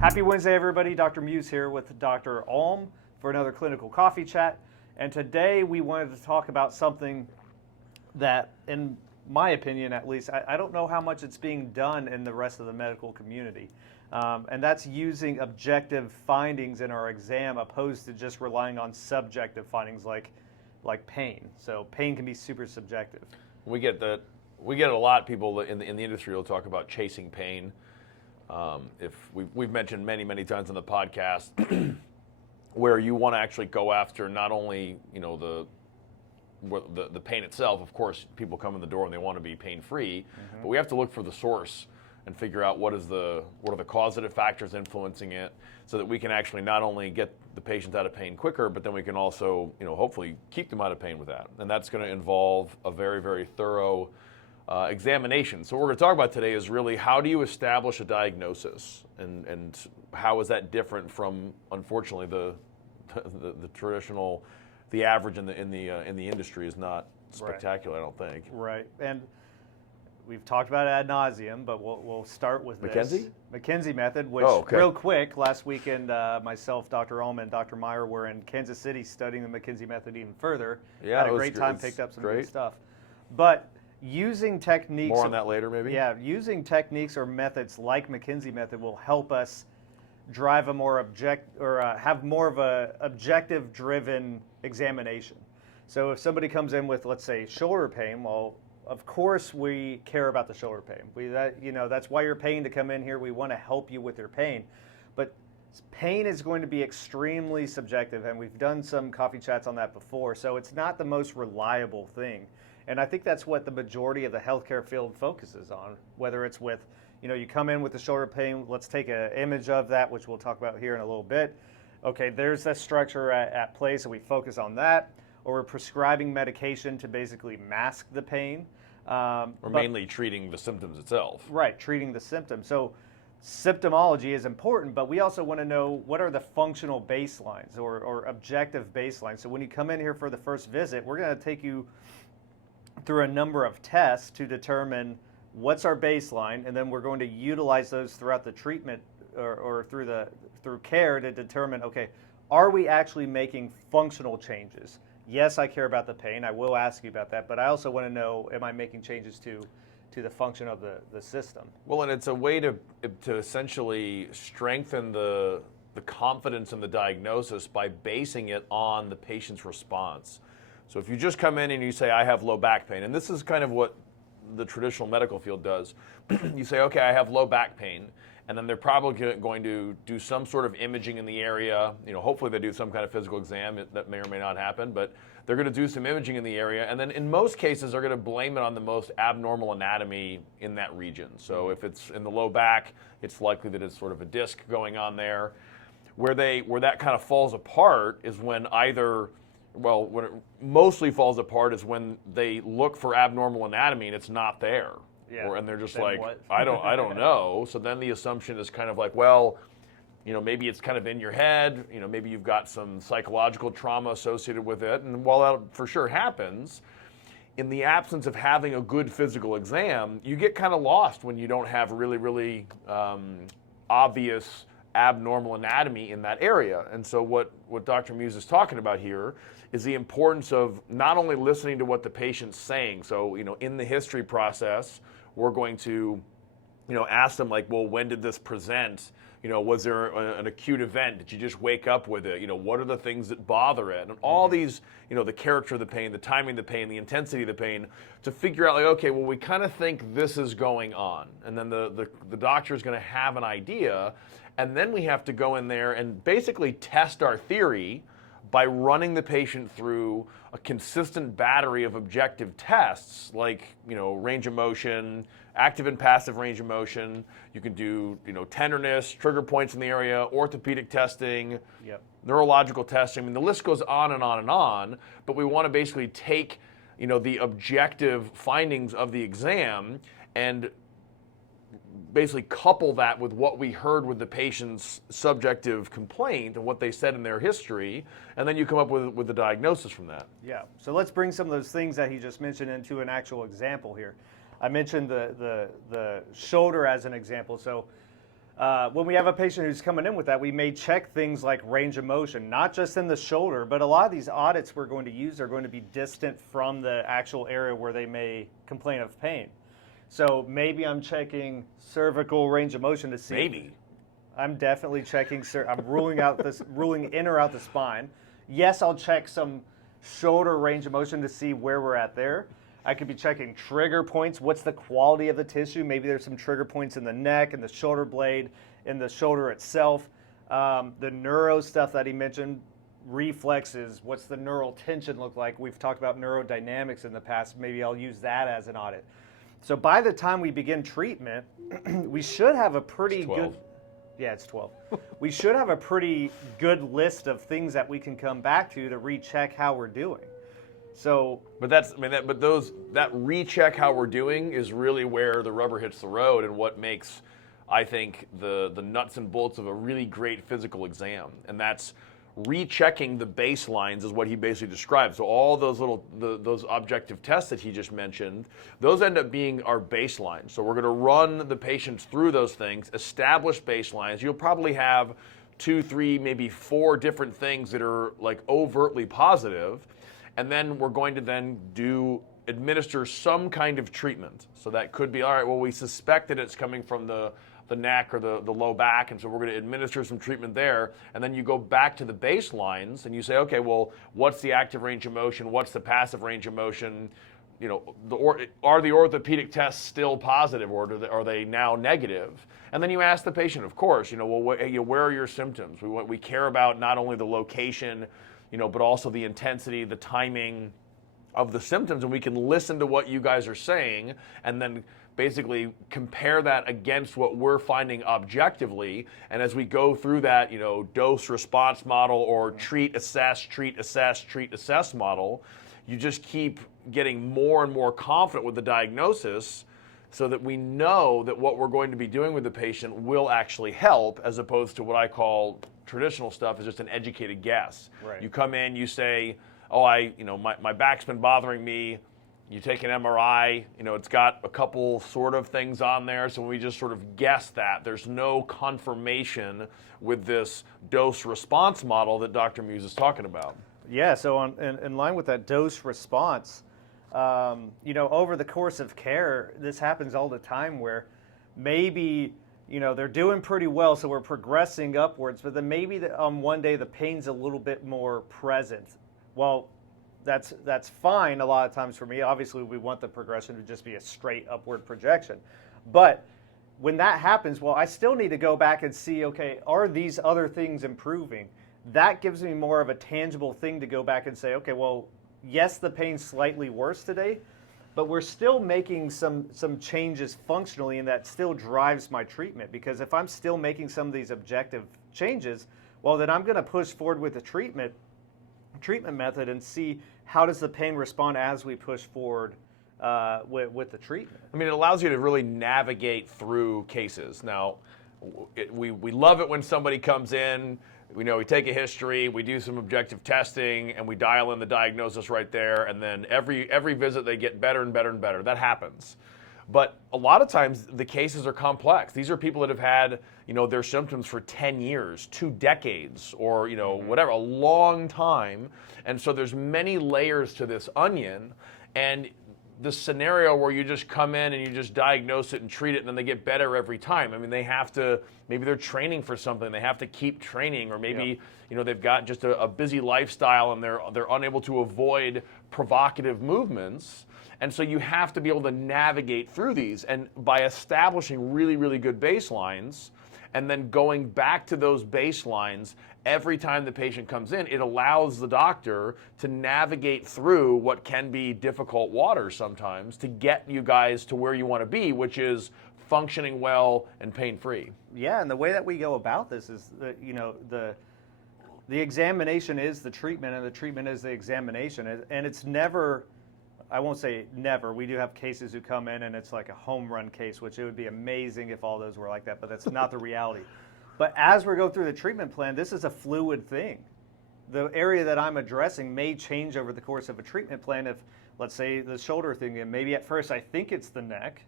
Happy Wednesday, everybody. Dr. Muse here with Dr. Alm for another clinical coffee chat. And today we wanted to talk about something that, in my opinion at least, I don't know how much it's being done in the rest of the medical community. And that's using objective findings in our exam opposed to just relying on subjective findings like pain. So pain can be super subjective. We get a lot of people in the industry will talk about chasing pain. If we've mentioned many times on the podcast where you want to actually go after not only the pain itself. Of course, people come in the door and they want to be pain free, but we have to look for the source and figure out what are the causative factors influencing it, so that we can actually not only get the patient out of pain quicker, but then we can also hopefully keep them out of pain with that. And that's going to involve a very thorough examination. So what we're going to talk about today is really how do you establish a diagnosis, and how is that different from, unfortunately, the traditional, the average in the industry is not spectacular, right. I don't think. Right, and we've talked about it ad nauseum, but we'll start with this. Mckenzie Method, which real quick, last weekend myself, Dr. Alm, and Dr. Meyer were in Kansas City studying the Mckenzie Method even further. Yeah, had a great time, picked up some good stuff. But using techniques... More on that later, maybe? Yeah, using techniques or methods like Mckenzie Method will help us drive a more have more of a objective-driven examination. So if somebody comes in with, let's say, shoulder pain, well, of course we care about the shoulder pain. That's why you're paying to come in here. We want to help you with your pain. But pain is going to be extremely subjective, and we've done some coffee chats on that before, so it's not the most reliable thing. And I think that's what the majority of the healthcare field focuses on, whether it's with, you come in with the shoulder pain, let's take an image of that, which we'll talk about here in a little bit. Okay, there's that structure at play, so we focus on that. Or we're prescribing medication to basically mask the pain. Mainly treating the symptoms itself. Right, treating the symptoms. So symptomology is important, but we also want to know what are the functional baselines or objective baselines. So when you come in here for the first visit, we're going to take you through a number of tests to determine what's our baseline, and then we're going to utilize those throughout the treatment or through care to determine, okay, are we actually making functional changes? Yes, I care about the pain. I will ask you about that, but I also want to know, am I making changes to the function of the system? Well, and it's a way to essentially strengthen the confidence in the diagnosis by basing it on the patient's response. So if you just come in and you say, I have low back pain, and this is kind of what the traditional medical field does. You say, okay, I have low back pain, and then they're probably going to do some sort of imaging in the area. Hopefully they do some kind of physical exam. That may or may not happen, but they're going to do some imaging in the area, and then in most cases they're going to blame it on the most abnormal anatomy in that region. So if it's in the low back, it's likely that it's sort of a disc going on there. Where that kind of falls apart is when when it mostly falls apart is when they look for abnormal anatomy and it's not there. Yeah. And they're just then like, what? I don't know. So then the assumption is kind of like, well, maybe it's kind of in your head. Maybe you've got some psychological trauma associated with it. And while that for sure happens, in the absence of having a good physical exam, you get kind of lost when you don't have really obvious abnormal anatomy in that area. And so what Dr. Muse is talking about here is the importance of not only listening to what the patient's saying. So, in the history process, we're going to, ask them like, well, when did this present? Was there an acute event? Did you just wake up with it? What are the things that bother it? And all these, the character of the pain, the timing of the pain, the intensity of the pain, to figure out like, okay, well, we kind of think this is going on. And then the doctor is going to have an idea. And then we have to go in there and basically test our theory by running the patient through a consistent battery of objective tests like, range of motion, active and passive range of motion. You can do, tenderness, trigger points in the area, orthopedic testing, neurological testing. I mean, the list goes on and on and on, but we want to basically take, the objective findings of the exam and basically couple that with what we heard with the patient's subjective complaint and what they said in their history, and then you come up with the diagnosis from that. Yeah, so let's bring some of those things that he just mentioned into an actual example here. I mentioned the shoulder as an example. So when we have a patient who's coming in with that, we may check things like range of motion, not just in the shoulder, but a lot of these audits we're going to use are going to be distant from the actual area where they may complain of pain. So maybe I'm checking cervical range of motion to see. Maybe. I'm definitely checking. I'm ruling in or out the spine. Yes, I'll check some shoulder range of motion to see where we're at there. I could be checking trigger points. What's the quality of the tissue? Maybe there's some trigger points in the neck and the shoulder blade, in the shoulder itself. The neuro stuff that he mentioned, reflexes. What's the neural tension look like? We've talked about neurodynamics in the past. Maybe I'll use that as an audit. So by the time we begin treatment, we should have a pretty good. Yeah, it's 12. We should have a pretty good list of things that we can come back to recheck how we're doing. So, that recheck how we're doing is really where the rubber hits the road and what makes, I think, the nuts and bolts of a really great physical exam. And that's rechecking the baselines is what he basically described. So all those those objective tests that he just mentioned, those end up being our baselines. So we're going to run the patients through those things, establish baselines. You'll probably have 2, 3, maybe 4 different things that are like overtly positive. And then we're going to administer some kind of treatment. So that could be, all right, well, we suspect that it's coming from the neck or the low back, and so we're going to administer some treatment there. And then you go back to the baselines and you say, okay, well, what's the active range of motion? What's the passive range of motion? You know, are the orthopedic tests still positive, or are they now negative? And then you ask the patient, of course, you know, well, where are your symptoms? We care about not only the location, you know, but also the intensity, the timing of the symptoms, and we can listen to what you guys are saying and then basically compare that against what we're finding objectively. And as we go through that, you know, dose response model or treat, assess model, you just keep getting more and more confident with the diagnosis so that we know that what we're going to be doing with the patient will actually help, as opposed to what I call traditional stuff is just an educated guess. Right. You come in, you say, oh, my back's been bothering me. You take an MRI, you know, it's got a couple sort of things on there, so we just sort of guess that. There's no confirmation with this dose response model that Dr. Muse is talking about. Yeah, so in line with that dose response, you know, over the course of care, this happens all the time where maybe, you know, they're doing pretty well, so we're progressing upwards, but then maybe one day the pain's a little bit more present. Well, that's fine a lot of times for me. Obviously, we want the progression to just be a straight upward projection. But when that happens, well, I still need to go back and see, okay, are these other things improving? That gives me more of a tangible thing to go back and say, okay, well, yes, the pain's slightly worse today, but we're still making some changes functionally, and that still drives my treatment. Because if I'm still making some of these objective changes, well, then I'm going to push forward with the treatment method and see how does the pain respond as we push forward with the treatment. I mean, it allows you to really navigate through cases. Now, we love it when somebody comes in, we take a history, we do some objective testing, and we dial in the diagnosis right there, and then every visit they get better and better and better. That happens. But a lot of times the cases are complex. These are people that have had, their symptoms for 10 years, 2 decades, or, whatever, a long time. And so there's many layers to this onion. And the scenario where you just come in and you just diagnose it and treat it and then they get better every time. I mean, they have to, maybe they're training for something, they have to keep training, or maybe, they've got just a busy lifestyle and they're unable to avoid provocative movements. And so you have to be able to navigate through these. And by establishing really, really good baselines and then going back to those baselines every time the patient comes in, it allows the doctor to navigate through what can be difficult waters sometimes to get you guys to where you want to be, which is functioning well and pain-free. Yeah, and the way that we go about this is that, the examination is the treatment and the treatment is the examination. And it's never, I won't say never, we do have cases who come in and it's like a home run case, which it would be amazing if all those were like that, but that's not the reality. But as we go through the treatment plan, this is a fluid thing. The area that I'm addressing may change over the course of a treatment plan. If let's say the shoulder thing, and maybe at first I think it's the neck,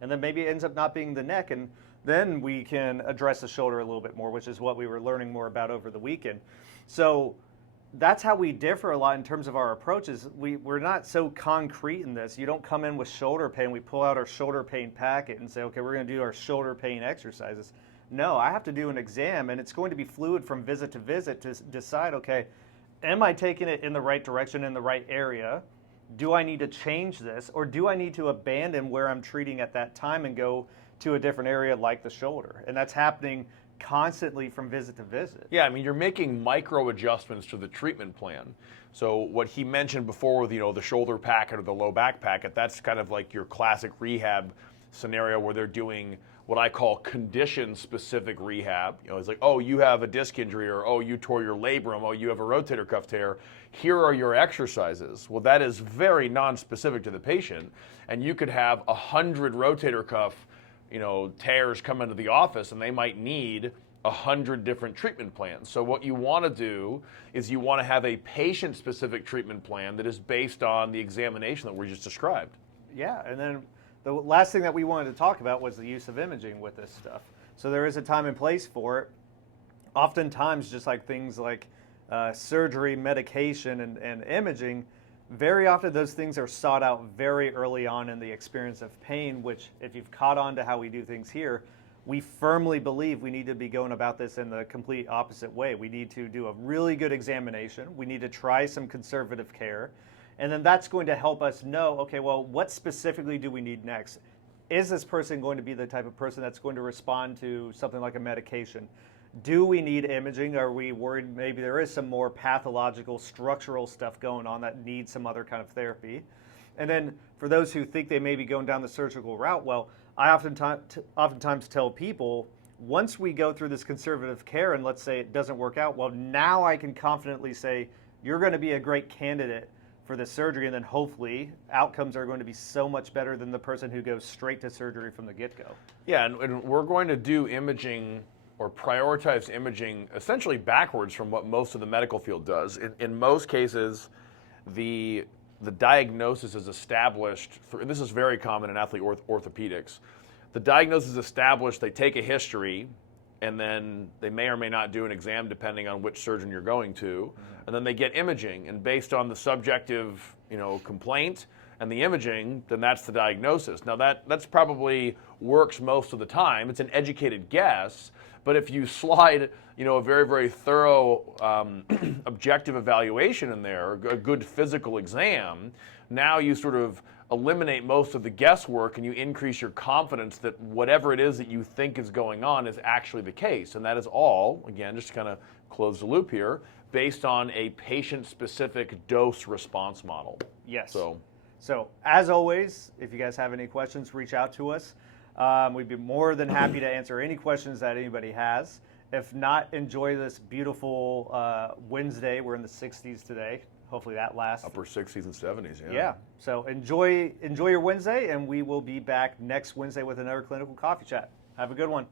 and then maybe it ends up not being the neck, and then we can address the shoulder a little bit more, which is what we were learning more about over the weekend. So that's how we differ a lot in terms of our approaches. We're not so concrete in this. You don't come in with shoulder pain, we pull out our shoulder pain packet and say, okay, we're going to do our shoulder pain exercises. No, I have to do an exam, and it's going to be fluid from visit to visit to decide, okay, am I taking it in the right direction, in the right area? Do I need to change this, or do I need to abandon where I'm treating at that time and go to a different area like the shoulder? And that's happening constantly from visit to visit. Yeah, I mean, you're making micro adjustments to the treatment plan. So what he mentioned before with, the shoulder packet or the low back packet, that's kind of like your classic rehab scenario where they're doing what I call condition-specific rehab. It's like, oh, you have a disc injury, or oh, you tore your labrum, oh, you have a rotator cuff tear. Here are your exercises. Well, that is very non-specific to the patient, and you could have 100 rotator cuff tears come into the office, and they might need 100 different treatment plans. So what you want to do is you want to have a patient-specific treatment plan that is based on the examination that we just described. Yeah, and then the last thing that we wanted to talk about was the use of imaging with this stuff. So there is a time and place for it. Oftentimes, just like things like surgery, medication, and imaging, very often those things are sought out very early on in the experience of pain, which if you've caught on to how we do things here, we firmly believe we need to be going about this in the complete opposite way. We need to do a really good examination. We need to try some conservative care. And then that's going to help us know, okay, well, what specifically do we need next? Is this person going to be the type of person that's going to respond to something like a medication? Do we need imaging? Are we worried maybe there is some more pathological, structural stuff going on that needs some other kind of therapy? And then for those who think they may be going down the surgical route, well, I oftentimes tell people, once we go through this conservative care and let's say it doesn't work out, well, now I can confidently say you're going to be a great candidate for the surgery, and then hopefully outcomes are going to be so much better than the person who goes straight to surgery from the get-go. Yeah, and we're going to do imaging or prioritize imaging essentially backwards from what most of the medical field does. In most cases, the diagnosis is established, and this is very common in athlete orthopedics. The diagnosis is established, they take a history, and then they may or may not do an exam depending on which surgeon you're going to, and then they get imaging, and based on the subjective complaint and the imaging, then that's the diagnosis. Now that's probably works most of the time. It's an educated guess, but if you slide a very, very thorough objective evaluation in there, a good physical exam, now you sort of eliminate most of the guesswork and you increase your confidence that whatever it is that you think is going on is actually the case. And that is all, again, just to kind of close the loop here, based on a patient-specific dose-response model. Yes. So as always, if you guys have any questions, reach out to us. We'd be more than happy to answer any questions that anybody has. If not, enjoy this beautiful Wednesday. We're in the 60s today. Hopefully that lasts. Upper 60s and 70s, yeah. Yeah. So enjoy your Wednesday, and we will be back next Wednesday with another clinical coffee chat. Have a good one.